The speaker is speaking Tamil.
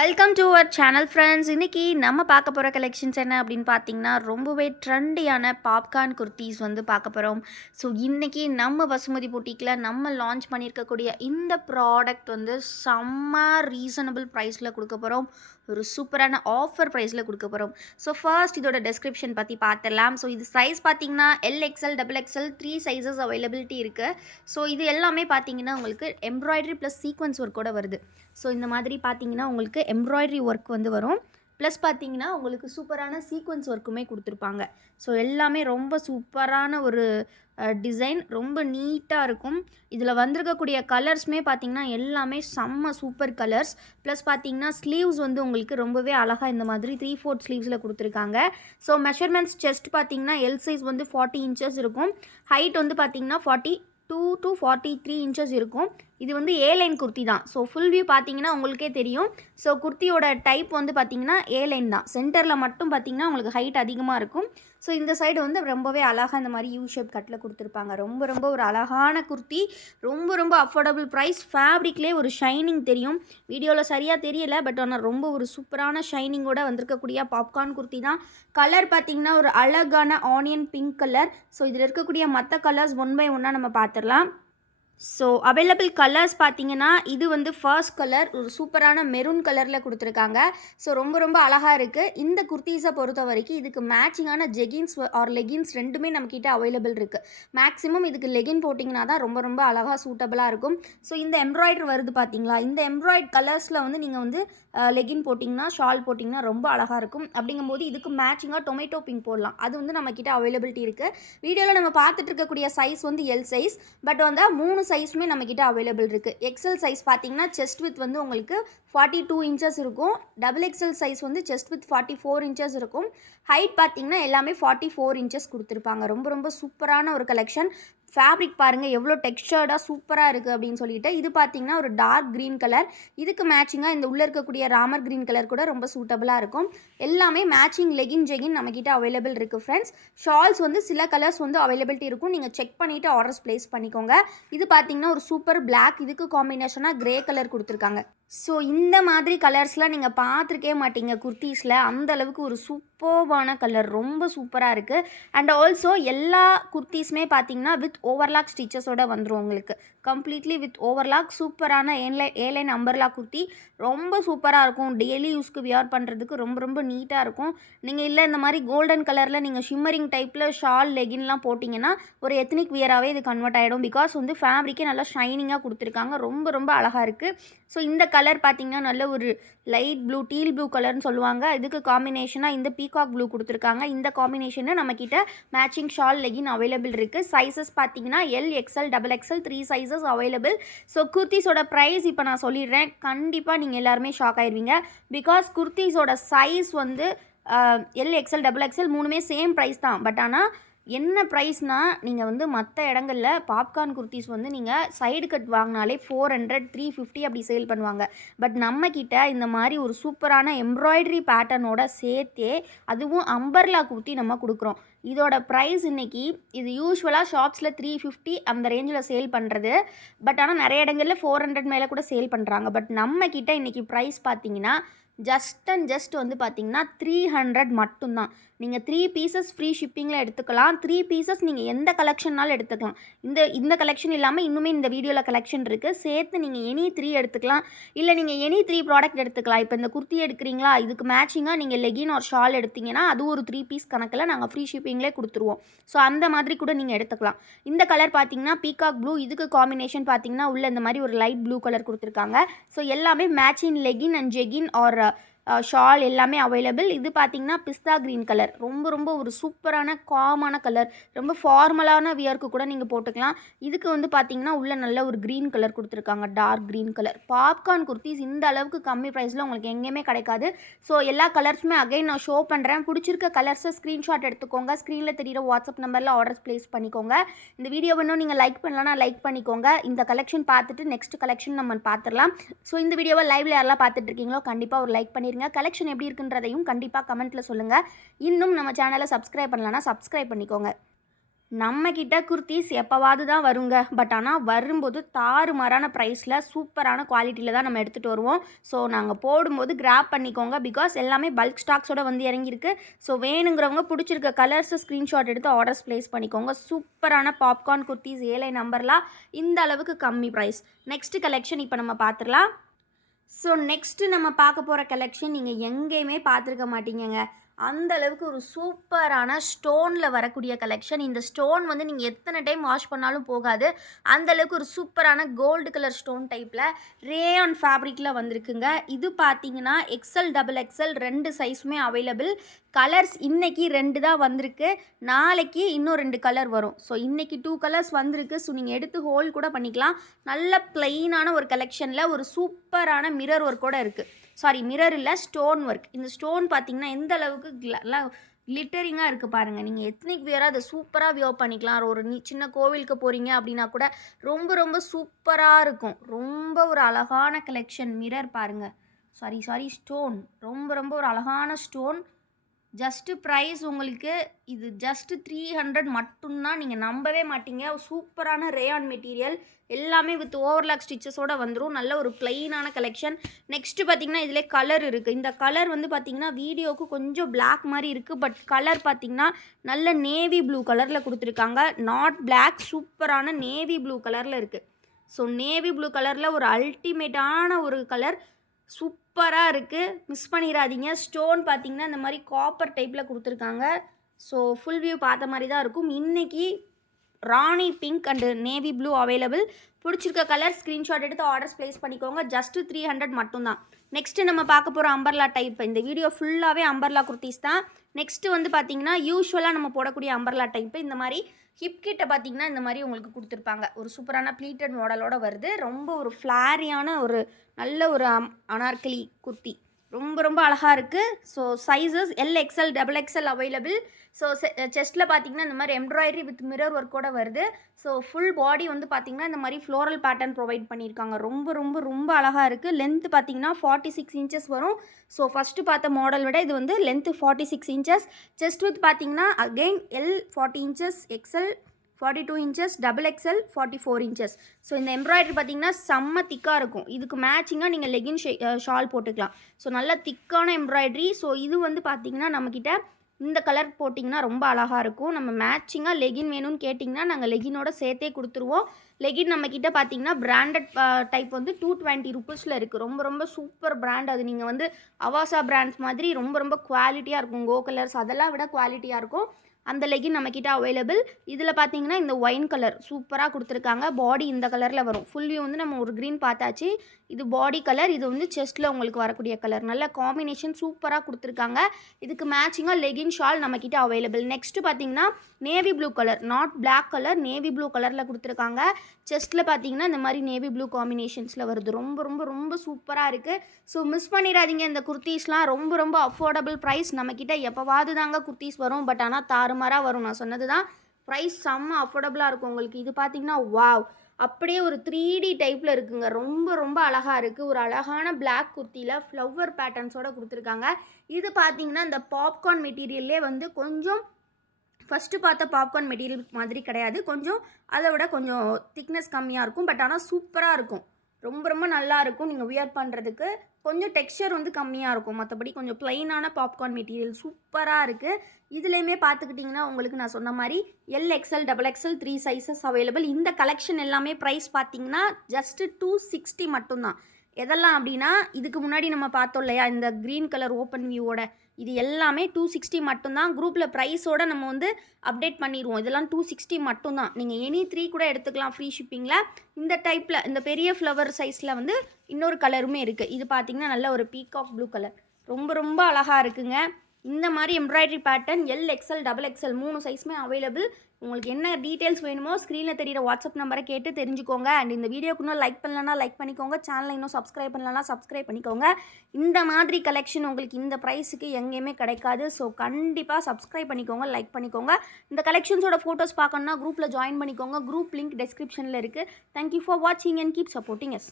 Welcome to our channel friends. இன்றைக்கி நம்ம பார்க்க போகிற கலெக்ஷன்ஸ் என்ன அப்படின்னு பார்த்தீங்கன்னா, ரொம்பவே ட்ரெண்டியான பாப்கார்ன் குர்த்தீஸ் வந்து பார்க்க போகிறோம். ஸோ இன்றைக்கி நம்ம வசுமதி பொட்டிக்கில் நம்ம லான்ச் பண்ணியிருக்கக்கூடிய இந்த ப்ராடக்ட் வந்து செம்ம ரீசனபிள் ப்ரைஸில் கொடுக்க போகிறோம். ஒரு சூப்பரான ஆஃபர் ப்ரைஸில் கொடுக்க போகிறோம். ஸோ ஃபர்ஸ்ட் இதோட டெஸ்கிரிப்ஷன் பற்றி பார்த்துடலாம். ஸோ இது சைஸ் பார்த்தீங்கன்னா LXL, XXL 3 சைஸஸ் அவைலபிலிட்டி இருக்குது. ஸோ இது எல்லாமே பார்த்தீங்கன்னா உங்களுக்கு எம்ப்ராய்டரி ப்ளஸ் சீக்வன்ஸ் ஒர்க்கோட வருது. ஸோ இந்த மாதிரி பார்த்தீங்கன்னா உங்களுக்கு எம்ப்ராய்டரி ஒர்க் வந்து வரும். ப்ளஸ் பார்த்தீங்கன்னா உங்களுக்கு சூப்பரான சீக்வன்ஸ் ஒர்க்குமே கொடுத்துருப்பாங்க. ஸோ எல்லாமே ரொம்ப சூப்பரான ஒரு டிசைன், ரொம்ப நீட்டாக இருக்கும். இதில் வந்திருக்கக்கூடிய கலர்ஸுமே பார்த்தீங்கன்னா எல்லாமே செம்ம சூப்பர் கலர்ஸ். ப்ளஸ் பார்த்தீங்கன்னா ஸ்லீவ்ஸ் வந்து உங்களுக்கு ரொம்பவே அழகாக இந்த மாதிரி 3/4 ஸ்லீவ்ஸில் கொடுத்துருக்காங்க. ஸோ மெஷர்மெண்ட்ஸ் செஸ்ட் பார்த்தீங்கன்னா எல் சைஸ் வந்து 40 இன்ச்சஸ் இருக்கும். ஹைட் வந்து பார்த்தீங்கன்னா 42 to 43 இன்ச்சஸ் இருக்கும். இது வந்து ஏ லைன் குர்த்தி தான். ஸோ ஃபுல் வியூ பார்த்தீங்கன்னா உங்களுக்கே தெரியும். ஸோ குர்த்தியோட டைப் வந்து பார்த்தீங்கன்னா ஏ லைன் தான். சென்டரில் மட்டும் பார்த்தீங்கன்னா உங்களுக்கு ஹைட் அதிகமாக இருக்கும். ஸோ இந்த சைடு வந்து ரொம்பவே அழகாக இந்த மாதிரி யூ ஷேப் கட்டில் கொடுத்துருப்பாங்க. ரொம்ப ரொம்ப ஒரு அழகான குர்த்தி, ரொம்ப ரொம்ப அஃபோர்டபுள் ப்ரைஸ். ஃபேப்ரிக்லேயே ஒரு ஷைனிங் தெரியும். வீடியோவில் சரியாக தெரியல, பட் ஆனால் ரொம்ப ஒரு சூப்பரான ஷைனிங்கோட வந்திருக்கக்கூடிய பாப்கார்ன் குர்த்தி தான். கலர் பார்த்தீங்கன்னா ஒரு அழகான ஆனியன் பிங்க் கலர். ஸோ இதில் இருக்கக்கூடிய மற்ற கலர்ஸ் ஒன் பை ஒன்னாக நம்ம பார்த்துடலாம். ஸோ அவைலபிள் கலர்ஸ் பார்த்தீங்கன்னா இது வந்து ஃபர்ஸ்ட் கலர் ஒரு சூப்பரான மெரூன் கலரில் கொடுத்துருக்காங்க. ஸோ ரொம்ப ரொம்ப அழகாக இருக்குது. இந்த குர்த்தீஸை பொறுத்த வரைக்கும் இதுக்கு மேட்சிங்கான ஜெகின்ஸ் ஆர் லெகின்ஸ் ரெண்டுமே நம்மக்கிட்ட அவைலபிள் இருக்குது. மேக்ஸிமம் இதுக்கு லெகின் போட்டிங்கன்னா தான் ரொம்ப ரொம்ப அழகாக சூட்டபுளாக இருக்கும். ஸோ இந்த எம்ப்ராய்டரி வருது பார்த்தீங்களா, இந்த எம்ப்ராய்ட் கலர்ஸில் வந்து நீங்கள் வந்து லெகின் போட்டிங்கன்னா, ஷால் போட்டிங்கன்னா ரொம்ப அழகாக இருக்கும். அப்படிங்கும்போது இதுக்கு மேட்சிங்காக டொமேட்டோ பிங்க் போடலாம். அது வந்து நம்மக்கிட்ட அவைலபிலிட்டி இருக்குது. வீடியோவில் நம்ம பார்த்துட்டு இருக்கக்கூடிய சைஸ் வந்து எல் சைஸ், பட் வந்து 3 சைஸுமே நம்மக்கிட்ட அவைலபிள் இருக்குது. எக்ஸல் சைஸ் பார்த்தீங்கன்னா செஸ்ட் வித் வந்து உங்களுக்கு 42 இன்ச்சஸ் இருக்கும். XXL சைஸ் வந்து செஸ்ட் வித் 44 இன்ச்சஸ் இருக்கும். ஹைட் பார்த்தீங்கன்னா எல்லாமே 44 இன்ச்சஸ் கொடுத்துருப்பாங்க. ரொம்ப ரொம்ப சூப்பரான ஒரு கலெக்ஷன். ஃபேப்ரிக் பாருங்கள் எவ்வளோ டெக்ஸ்டர்டாக சூப்பராக இருக்குது அப்படின்னு சொல்லிட்டு. இது பார்த்தீங்கன்னா ஒரு டார்க் க்ரீன் கலர். இதுக்கு மேட்சிங்காக இந்த உள்ளே இருக்கக்கூடிய ராமர் க்ரீன் கலர் கூட ரொம்ப சூட்டபுளாக இருக்கும். எல்லாமே மேட்சிங் லெகின் ஜெகின் நம்மக்கிட்ட அவைலபிள் இருக்குது ஃப்ரெண்ட்ஸ். ஷால்ஸ் வந்து சில கலர்ஸ் வந்து அவைலபிலிட்டி இருக்கும். நீங்கள் செக் பண்ணிவிட்டு ஆர்டர்ஸ் ப்ளேஸ் பண்ணிக்கோங்க. இது பார்த்தீங்கன்னா ஒரு சூப்பர் பிளாக், இதுக்கு காம்பினேஷனாக க்ரே கலர் கொடுத்துருக்காங்க. ஸோ இந்த மாதிரி கலர்ஸ்லாம் நீங்கள் பார்த்துருக்கே மாட்டீங்க குர்த்தீஸில். அந்த அளவுக்கு ஒரு சூப்பர்பான கலர், ரொம்ப சூப்பராக இருக்குது. அண்ட் ஆல்சோ எல்லா குர்த்தீஸுமே பார்த்தீங்கன்னா வித் ஓவர்லாக் ஸ்டிச்சஸோடு வந்துடும் உங்களுக்கு. கம்ப்ளீட்லி வித் ஓவர்லாக் சூப்பரான ஏலைன் அம்பர்லா குர்த்தி ரொம்ப சூப்பராக இருக்கும். டெய்லி யூஸ்க்கு வியர் பண்ணுறதுக்கு ரொம்ப ரொம்ப நீட்டாக இருக்கும். நீங்கள் இல்லை இந்த மாதிரி கோல்டன் கலரில் நீங்கள் ஷிம்மரிங் டைப்பில் ஷால் லெகின்லாம் போட்டிங்கன்னா ஒரு எத்னிக் வியராகவே இது கன்வெர்ட் ஆகிடும். பிகாஸ் வந்து ஃபேப்ரிக்கே நல்லா ஷைனிங்காக கொடுத்துருக்காங்க. ரொம்ப ரொம்ப அழகாக இருக்குது. ஸோ இந்த கலர் பார்த்திங்கன்னா நல்ல ஒரு லைட் ப்ளூ, டீல் ப்ளூ கலர்னு சொல்லுவாங்க. இதுக்கு காம்பினேஷனாக இந்த பீகாக் ப்ளூ கொடுத்துருக்காங்க. இந்த காம்பினேஷனை நம்மக்கிட்ட மேட்சிங் ஷால் லெகின் அவைலபிள் இருக்குது. சைஸஸ் பார்த்தீங்கன்னா LXL, XXL 3 sizes available. So குர்த்திஸோட ப்ரைஸ் இப்போ நான் சொல்லிடுறேன். கண்டிப்பாக நீங்கள் எல்லாருமே ஷாக் ஆயிடுவீங்க. பிகாஸ் குர்த்திஸோட சைஸ் வந்து LXL, XXL மூணுமே சேம் ப்ரைஸ் தான். பட் ஆனால் என்ன ப்ரைஸ்னால் நீங்கள் வந்து மற்ற இடங்களில் பாப்கார்ன் குர்த்திஸ் வந்து நீங்கள் சைடு கட் வாங்கினாலே 400, 350 அப்படி சேல் பண்ணுவாங்க. பட் நம்மக்கிட்ட இந்த மாதிரி ஒரு சூப்பரான எம்ப்ராய்டரி பேட்டர்னோட சேர்த்தே அதுவும் அம்பர்லா குர்த்தி நம்ம கொடுக்குறோம். இதோட ப்ரைஸ் இன்றைக்கி இது யூஸ்வலாக ஷாப்ஸில் 350 அந்த ரேஞ்சில் சேல் பண்ணுறது. பட் ஆனால் நிறைய இடங்களில் 400 மேலே கூட சேல் பண்ணுறாங்க. பட் நம்மக்கிட்ட இன்றைக்கி ப்ரைஸ் பார்த்தீங்கன்னா ஜஸ்ட் வந்து பார்த்தீங்கன்னா 300 மட்டும்தான். நீங்கள் 3 பீசஸ் ஃப்ரீ ஷிப்பிங்கில் எடுத்துக்கலாம். 3 பீசஸ் நீங்கள் எந்த கலெக்ஷன்னாலும் எடுத்துக்கலாம். இந்த கலெக்ஷன் இல்லாமல் இன்னுமே இந்த வீடியோவில் கலெக்ஷன் இருக்குது. சேர்த்து நீங்கள் எனி 3 எடுத்துக்கலாம். இல்லை நீங்கள் எனி 3 ப்ராடக்ட் எடுத்துக்கலாம். இப்போ இந்த குர்த்தி எடுக்கிறீங்களா, இதுக்கு மேட்சிங்காக நீங்கள் லெகின் ஒரு ஷால் எடுத்திங்கன்னா அது ஒரு 3 பீஸ் கணக்கில் நாங்கள் ஃப்ரீ ஷிப்பிங்லேயே கொடுத்துருவோம். ஸோ அந்த மாதிரி கூட நீங்கள் எடுத்துக்கலாம். இந்த கலர் பார்த்தீங்கன்னா பீகாக் ப்ளூ, இதுக்கு காம்பினேஷன் பார்த்தீங்கன்னா உள்ள இந்த மாதிரி ஒரு லைட் ப்ளூ கலர் கொடுத்துருக்காங்க. ஸோ எல்லாமே matching legging and jegging R shawl எல்லாமே அவைலபிள். இது பார்த்தீங்கன்னா பிஸ்தா க்ரீன் கலர், ரொம்ப ரொம்ப ஒரு சூப்பரான காமான கலர். ரொம்ப ஃபார்மலான வியர்க்கு கூட நீங்கள் போட்டுக்கலாம். இதுக்கு வந்து பார்த்தீங்கன்னா உள்ள நல்ல ஒரு க்ரீன் கலர் கொடுத்துருக்காங்க, dark green colour. Popcorn kurtis இந்த அளவுக்கு கம்மி ப்ரைஸில் உங்களுக்கு எங்கேயுமே கிடைக்காது. ஸோ எல்லா கலர்ஸுமே அகைன் நான் ஷோ பண்ணுறேன். பிடிச்சிருக்க கலர்ஸை ஸ்க்ரீன்ஷாட் எடுத்துக்கோங்க. ஸ்க்ரீனில் தெரிகிற வாட்ஸ்அப் நம்பரில் ஆர்டர்ஸ் ப்ளேஸ் பண்ணிக்கோங்க. இந்த வீடியோ இன்னும் நீங்கள் லைக் பண்ணலன்னா லைக் பண்ணிக்கோங்க. இந்த கலெக்ஷன் பார்த்துட்டு நெக்ஸ்ட் கலெக்ஷன் நம்ம பார்த்துடலாம். ஸோ இந்த வீடியோவை லைவ்ல யாரெல்லாம் பார்த்துட்டு இருக்கீங்களோ கண்டிப்பாக ஒரு லைக் பண்ணிடுங்க. கலெக்ஷன் எப்படி இருக்குன்றதையும் கண்டிப்பாக கமெண்ட்டில் சொல்லுங்கள். இன்னும் நம்ம சேனலை சப்ஸ்கிரைப் பண்ணலன்னா சப்ஸ்கிரைப் பண்ணிக்கோங்க. நம்மக்கிட்ட குர்தீஸ் எப்போவாவது தான் வருங்க. பட் ஆனால் வரும்போது தாறுமாறான ப்ரைஸில் சூப்பரான குவாலிட்டியில் தான் நம்ம எடுத்துகிட்டு வருவோம். ஸோ நாங்கள் போடும்போது கிராப் பண்ணிக்கோங்க. பிகாஸ் எல்லாமே பல்க் ஸ்டாக்ஸோடு வந்து இறங்கியிருக்கு. ஸோ வேணுங்கிறவங்க பிடிச்சிருக்க கலர்ஸை ஸ்க்ரீன்ஷாட் எடுத்து ஆர்டர்ஸ் ப்ளேஸ் பண்ணிக்கோங்க. சூப்பரான பாப்கார்ன் குர்தீஸ் 7 நம்பர்லாம் இந்த அளவுக்கு கம்மி ப்ரைஸ். நெக்ஸ்ட்டு கலெக்ஷன் இப்போ நம்ம பார்த்துடலாம். ஸோ நெக்ஸ்ட்டு நம்ம பார்க்க போகிற கலெக்ஷன் நீங்கள் எங்கேயுமே பார்த்துருக்க மாட்டீங்கங்க. அந்த அளவுக்கு ஒரு சூப்பரான ஸ்டோனில் வரக்கூடிய கலெக்ஷன். இந்த ஸ்டோன் வந்து நீங்கள் எத்தனை டைம் வாஷ் பண்ணாலும் போகாது. அந்த அளவுக்கு ஒரு சூப்பரான கோல்டு கலர் ஸ்டோன் டைப்பில் ரேயான் ஃபேப்ரிக்கில் வந்திருக்குங்க. இது பார்த்தீங்கன்னா எக்ஸ்எல் டபுள் எக்ஸ்எல் 2 சைஸுமே அவைலபிள். கலர்ஸ் இன்றைக்கி 2 தான் வந்திருக்கு. நாளைக்கு இன்னும் 2 கலர் வரும். ஸோ இன்றைக்கி 2 கலர்ஸ் வந்திருக்கு. ஸோ நீங்கள் எடுத்து ஹோல்ட் கூட பண்ணிக்கலாம். நல்ல ப்ளெயினான ஒரு கலெக்ஷனில் ஒரு சூப்பரான மிரர் ஒர்க்கோடு இருக்குது. சாரி, மிரர் இல்லை, ஸ்டோன் ஒர்க். இந்த ஸ்டோன் பார்த்தீங்கன்னா எந்த அளவுக்கு கிளிட்டரிங்காக இருக்குது பாருங்கள். நீங்கள் எத்னிக் வியராக அதை சூப்பராக வியர் பண்ணிக்கலாம். ஒரு சின்ன கோவிலுக்கு போகிறீங்க அப்படின்னா கூட ரொம்ப ரொம்ப சூப்பராக இருக்கும். ரொம்ப ஒரு அழகான கலெக்ஷன். மிரர் பாருங்கள். Sorry stone. ரொம்ப ரொம்ப ஒரு அழகான ஸ்டோன். ஜஸ்ட்டு ப்ரைஸ் உங்களுக்கு இது ஜஸ்ட்டு 300 மட்டும்தான். நீங்கள் நம்பவே மாட்டீங்க. சூப்பரான ரேயான் மெட்டீரியல். எல்லாமே வித் ஓவர்லாக் ஸ்டிச்சஸோடு வந்துடும். நல்ல ஒரு ப்ளெயினான கலெக்ஷன். நெக்ஸ்ட்டு பார்த்திங்கன்னா இதில் கலர் இருக்குது. இந்த கலர் வந்து பார்த்திங்கன்னா வீடியோவுக்கு கொஞ்சம் பிளாக் மாதிரி இருக்குது. பட் கலர் பார்த்திங்கன்னா நல்ல நேவி ப்ளூ கலரில் கொடுத்துருக்காங்க. நாட் பிளாக், சூப்பரான நேவி ப்ளூ கலரில் இருக்குது. ஸோ நேவி ப்ளூ கலரில் ஒரு அல்டிமேட்டான ஒரு கலர். சூப்பராக இருக்குது, மிஸ் பண்ணிடாதீங்க. ஸ்டோன் பார்த்திங்கன்னா இந்த மாதிரி காப்பர் டைப்பில் கொடுத்துருக்காங்க. ஸோ ஃபுல் வியூ பார்த்த மாதிரி தான் இருக்கும். இன்றைக்கி rani pink and navy blue available. பிடிச்சிருக்க கலர் ஸ்க்ரீன்ஷாட் எடுத்து ஆர்டர்ஸ் ப்ளேஸ் பண்ணிக்கோங்க. ஜஸ்ட்டு 300 மட்டும்தான். நெக்ஸ்ட்டு நம்ம பார்க்க போகிற அம்பர்லா டைப். இந்த வீடியோ ஃபுல்லாகவே அம்பர்லா குர்த்திஸ் தான். நெக்ஸ்ட்டு வந்து பார்த்திங்கன்னா யூஸ்வலாக நம்ம போடக்கூடிய அம்பர்லா டைப்பு. இந்த மாதிரி ஹிப் கிட்ட பார்த்திங்கன்னா இந்த மாதிரி உங்களுக்கு கொடுத்துருப்பாங்க. ஒரு சூப்பரான ப்ளீட்டட் மாடலோடு வருது. ரொம்ப ஒரு ஃப்ளாரியான ஒரு நல்ல ஒரு அனார்கலி குர்த்தி. ரொம்ப ரொம்ப அழகாக இருக்குது. So sizes L XL double XL available. So செஸ்ட்டில் பார்த்திங்கன்னா இந்த மாதிரி எம்ப்ராய்டரி வித் மிரர் ஒர்க்கோடு வருது. ஸோ ஃபுல் பாடி வந்து பார்த்திங்கன்னா இந்த மாதிரி ஃப்ளோரல் பேட்டர்ன் ப்ரொவைட் பண்ணியிருக்காங்க. ரொம்ப ரொம்ப ரொம்ப அழகாக இருக்குது. லென்த்து பார்த்திங்கன்னா 46 இன்ச்சஸ் வரும். ஸோ ஃபஸ்ட்டு பார்த்த மாடல் விட இது வந்து லென்த்து 46 இன்ச்சஸ். செஸ்ட் வித் பார்த்திங்கன்னா again L 40 inches, XL 42 inches, double XL 44 inches. So இந்த எம்ப்ராய்டரி பார்த்திங்கன்னா செம்ம திக்காக இருக்கும். இதுக்கு மேட்சிங்காக நீங்கள் லெகின் ஷால் போட்டுக்கலாம். ஸோ நல்ல திக்கான எம்ப்ராய்டரி. ஸோ இது வந்து பார்த்திங்கன்னா நம்மக்கிட்ட இந்த கலர் போட்டிங்கன்னா ரொம்ப அழகாக இருக்கும். நம்ம மேட்சிங்காக லெகின் வேணும்னு கேட்டிங்கன்னா நாங்கள் லெகினோட சேர்த்தே கொடுத்துருவோம். லெகின் நம்மக்கிட்ட பார்த்திங்கன்னா பிராண்டட் டைப் வந்து 220 ருபீஸில் இருக்குது. ரொம்ப ரொம்ப சூப்பர் பிராண்ட். அது நீங்கள் வந்து அவாசா பிராண்ட்ஸ் மாதிரி ரொம்ப ரொம்ப குவாலிட்டியாக இருக்கும். கோ கலர்ஸ் அதெல்லாம் விட குவாலிட்டியாக இருக்கும். அந்த லெகின் நம்மக்கிட்ட அவைலபிள். இதில் பார்த்தீங்கன்னா இந்த ஒயின் கலர் சூப்பராக கொடுத்துருக்காங்க. பாடி இந்த கலரில் வரும். ஃபுல் வியூ வந்து நம்ம ஒரு க்ரீன் பார்த்தாச்சு. இது பாடி கலர், இது வந்து செஸ்ட்டில் உங்களுக்கு வரக்கூடிய கலர். நல்ல காம்பினேஷன் சூப்பராக கொடுத்துருக்காங்க. இதுக்கு மேட்சிங்காக லெகின் ஷால் நம்மக்கிட்ட அவைலபிள். நெக்ஸ்ட்டு பார்த்தீங்கன்னா navy blue colour, not black colour, navy blue கலரில் கொடுத்துருக்காங்க. செஸ்ட்டில் பார்த்தீங்கன்னா இந்த மாதிரி நேவி ப்ளூ காம்பினேஷன்ஸில் வருது. ரொம்ப ரொம்ப ரொம்ப சூப்பராக இருக்குது. ஸோ மிஸ் பண்ணிடாதீங்க. இந்த குர்த்தீஸ்லாம் ரொம்ப ரொம்ப அஃபோர்டபுள் ப்ரைஸ். நம்மக்கிட்ட எப்போவாது தாங்க குர்த்தீஸ் வரும். பட் ஆனால் தாறுமாறாக வரும். நான் சொன்னது தான், ப்ரைஸ் செம்ம அஃபோர்டபுளாக இருக்கும் உங்களுக்கு. இது பார்த்தீங்கன்னா வாவ், அப்படியே ஒரு 3D டைப்பில் இருக்குங்க. ரொம்ப ரொம்ப அழகாக இருக்குது. ஒரு அழகான பிளாக் குர்த்தியில் ஃப்ளவர் பேட்டர்ன்ஸோடு கொடுத்துருக்காங்க. இது பார்த்தீங்கன்னா இந்த பாப்கார்ன் மெட்டீரியல்லே வந்து கொஞ்சம் ஃபஸ்ட்டு பார்த்த பாப்கார்ன் மெட்டீரியல் மாதிரி கிடையாது. கொஞ்சம் அதை விட கொஞ்சம் திக்னஸ் கம்மியாக இருக்கும். பட் ஆனால் சூப்பராக இருக்கும். ரொம்ப ரொம்ப நல்லாயிருக்கும் நீங்கள் வியர் பண்ணுறதுக்கு. கொஞ்சம் டெக்ஸ்சர் வந்து கம்மியாக இருக்கும். மற்றபடி கொஞ்சம் ப்ளைனான பாப்கார்ன் மெட்டீரியல் சூப்பராக இருக்குது. இதுலேயுமே பார்த்துக்கிட்டிங்கன்னா உங்களுக்கு நான் சொன்ன மாதிரி L XL double XL 3 sizes available. இந்த கலெக்ஷன் எல்லாமே ப்ரைஸ் பார்த்திங்கன்னா ஜஸ்ட்டு 260 மட்டும்தான். எதெல்லாம் அப்படின்னா இதுக்கு முன்னாடி நம்ம பார்த்தோம் இல்லையா இந்த க்ரீன் கலர் ஓப்பன் வியூவோட, இது எல்லாமே 260 மட்டும்தான். குரூப்பில் ப்ரைஸோடு நம்ம வந்து அப்டேட் பண்ணிடுவோம். இதெல்லாம் 260 மட்டும்தான். நீங்கள் எனி 3 கூட எடுத்துக்கலாம் ஃப்ரீ ஷிப்பிங்கில். இந்த டைப்பில் இந்த பெரிய ஃப்ளவர் சைஸில் வந்து இன்னொரு கலருமே இருக்குது. இது பார்த்திங்கன்னா நல்ல ஒரு பீகாக் ப்ளூ கலர். ரொம்ப ரொம்ப அழகாக இருக்குங்க. இந்த மாதிரி embroidery pattern L XL double XL 3 சைஸுமே அவைலபிள். உங்களுக்கு என்ன டீட்டெயில்ஸ் வேணுமோ ஸ்க்ரீனில் தெரியிற வாட்ஸ்அப் நம்பரை கேட்டு தெரிஞ்சுக்கோங்க. அண்ட் இந்த வீடியோக்கு இன்னும் லைக் பண்ணலன்னா லைக் பண்ணிக்கோங்க. சேனலை இன்னும் சப்ஸ்கிரைப் பண்ணலன்னா சப்ஸ்கிரைப் பண்ணிக்கோங்க. இந்த மாதிரி கலெக்ஷன் உங்களுக்கு இந்த ப்ரைஸுக்கு எங்கேயுமே கிடைக்காது. ஸோ கண்டிப்பாக சப்ஸ்கிரைப் பண்ணிக்கோங்க, லைக் பண்ணிக்கோங்க. இந்த கலெக்ஷன்ஸோட ஃபோட்டோஸ் பார்க்கணுன்னா குரூப்பில் ஜாயின் பண்ணிக்கோங்க. குரூப் லிங்க் டெஸ்கிரிப்ஷனில் இருக்குது. தேங்க்யூ ஃபார் வாட்சிங் அண்ட் கீப் சப்போர்ட்டிங் எஸ்.